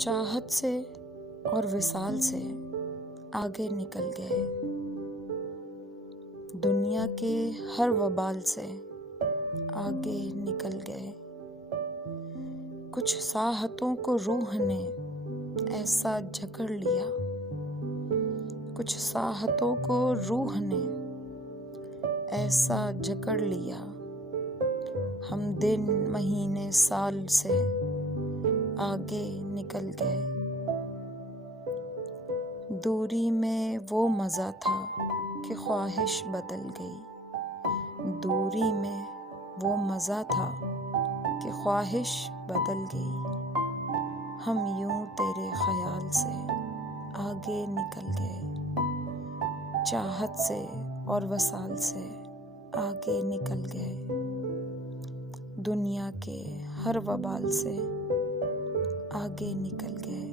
चाहत से और विसाल से आगे निकल गए। दुनिया के हर वबाल से आगे निकल गए। कुछ साहतों को रूह ने ऐसा जकड़ लिया, कुछ साहतों को रूह ने ऐसा जकड़ लिया। हम दिन महीने साल से आगे निकल गए। दूरी में वो मज़ा था कि ख्वाहिश बदल गई। दूरी में वो मज़ा था कि ख्वाहिश बदल गई। हम यूं तेरे ख्याल से आगे निकल गए। चाहत से और वसाल से आगे निकल गए। दुनिया के हर वबाल से आगे निकल गए।